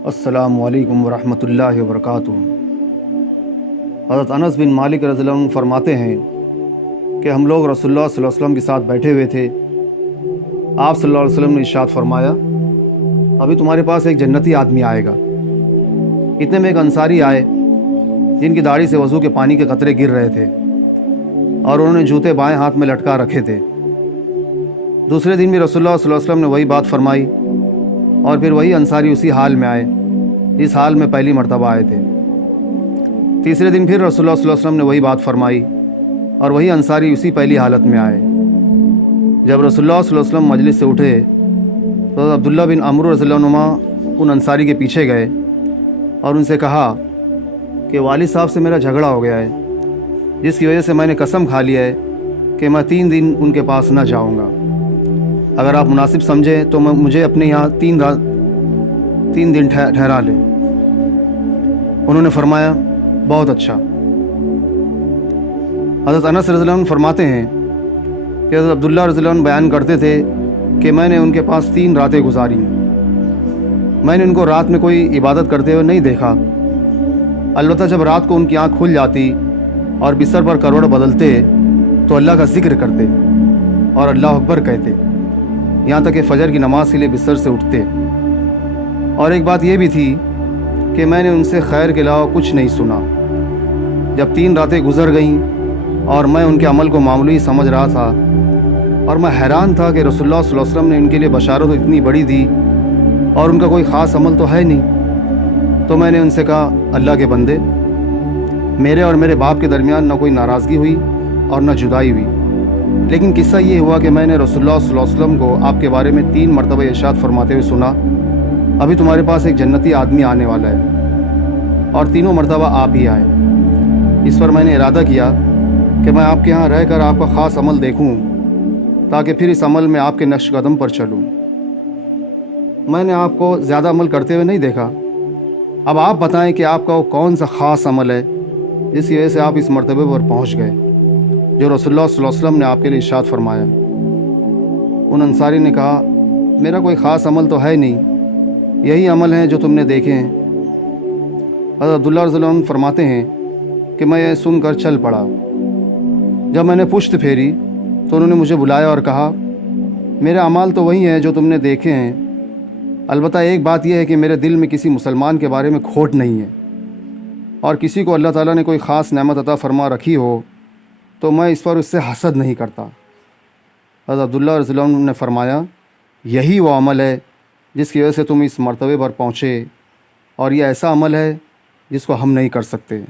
السلام علیکم ورحمۃ اللہ وبرکاتہ۔ حضرت انس بن مالک رضی اللہ عنہ فرماتے ہیں کہ ہم لوگ رسول اللہ صلی اللہ علیہ وسلم کے ساتھ بیٹھے ہوئے تھے۔ آپ صلی اللہ علیہ وسلم نے ارشاد فرمایا، ابھی تمہارے پاس ایک جنتی آدمی آئے گا۔ اتنے میں ایک انصاری آئے جن کی داڑھی سے وضو کے پانی کے قطرے گر رہے تھے اور انہوں نے جوتے بائیں ہاتھ میں لٹکا رکھے تھے۔ دوسرے دن بھی رسول اللہ صلی اللہ علیہ وسلم نے وہی بات فرمائی اور پھر وہی انصاری اسی حال میں آئے جس حال میں پہلی مرتبہ آئے تھے۔ تیسرے دن پھر رسول اللہ صلی اللہ علیہ وسلم نے وہی بات فرمائی اور وہی انصاری اسی پہلی حالت میں آئے۔ جب رسول اللہ صلی اللہ علیہ وسلم مجلس سے اٹھے تو عبداللہ بن عمرو رضی اللہ عنہ ان انصاری کے پیچھے گئے اور ان سے کہا کہ والد صاحب سے میرا جھگڑا ہو گیا ہے، جس کی وجہ سے میں نے قسم کھا لیا ہے کہ میں 3 دن ان کے پاس نہ جاؤں گا۔ اگر آپ مناسب سمجھیں تو مجھے اپنے یہاں 3 دن ٹھہرا لیں۔ انہوں نے فرمایا، بہت اچھا۔ حضرت انس رضی اللہ عنہ فرماتے ہیں کہ حضرت عبداللہ رضی اللہ عنہ بیان کرتے تھے کہ میں نے ان کے پاس 3 راتیں گزاری۔ میں نے ان کو رات میں کوئی عبادت کرتے ہوئے نہیں دیکھا، البتہ جب رات کو ان کی آنکھ کھل جاتی اور بستر پر کروڑ بدلتے تو اللہ کا ذکر کرتے اور اللہ اکبر کہتے، یہاں تک کہ فجر کی نماز کے لیے بستر سے اٹھتے۔ اور ایک بات یہ بھی تھی کہ میں نے ان سے خیر کے علاوہ کچھ نہیں سنا۔ جب 3 راتیں گزر گئیں اور میں ان کے عمل کو معمولی سمجھ رہا تھا اور میں حیران تھا کہ رسول اللہ صلی اللہ علیہ وسلم نے ان کے لیے بشارت اتنی بڑی دی اور ان کا کوئی خاص عمل تو ہے نہیں، تو میں نے ان سے کہا، اللہ کے بندے، میرے اور میرے باپ کے درمیان نہ کوئی ناراضگی ہوئی اور نہ جدائی ہوئی، لیکن قصہ یہ ہوا کہ میں نے رسول اللہ صلی اللہ علیہ وسلم کو آپ کے بارے میں 3 مرتبہ ارشاد فرماتے ہوئے سنا، ابھی تمہارے پاس ایک جنتی آدمی آنے والا ہے، اور تینوں مرتبہ آپ ہی آئے۔ اس پر میں نے ارادہ کیا کہ میں آپ کے ہاں رہ کر آپ کا خاص عمل دیکھوں تاکہ پھر اس عمل میں آپ کے نقش قدم پر چلوں۔ میں نے آپ کو زیادہ عمل کرتے ہوئے نہیں دیکھا، اب آپ بتائیں کہ آپ کا وہ کون سا خاص عمل ہے جس کی وجہ سے آپ اس مرتبے پر پہنچ گئے جو رسول اللہ صلی اللہ علیہ وسلم نے آپ کے لیے ارشاد فرمایا۔ ان انصاری نے کہا، میرا کوئی خاص عمل تو ہے نہیں، یہی عمل ہیں جو تم نے دیکھے ہیں۔ حضرت عبداللہ رضی اللہ عنہ فرماتے ہیں کہ میں یہ سن کر چل پڑا۔ جب میں نے پشت پھیری تو انہوں نے مجھے بلایا اور کہا، میرے اعمال تو وہی ہیں جو تم نے دیکھے ہیں، البتہ ایک بات یہ ہے کہ میرے دل میں کسی مسلمان کے بارے میں کھوٹ نہیں ہے، اور کسی کو اللہ تعالیٰ نے کوئی خاص نعمت عطا فرما رکھی ہو تو میں اس پر اس سے حسد نہیں کرتا۔ حضرت عبداللہ رضی اللہ عنہ نے فرمایا، یہی وہ عمل ہے جس کی وجہ سے تم اس مرتبے پر پہنچے، اور یہ ایسا عمل ہے جس کو ہم نہیں کر سکتے۔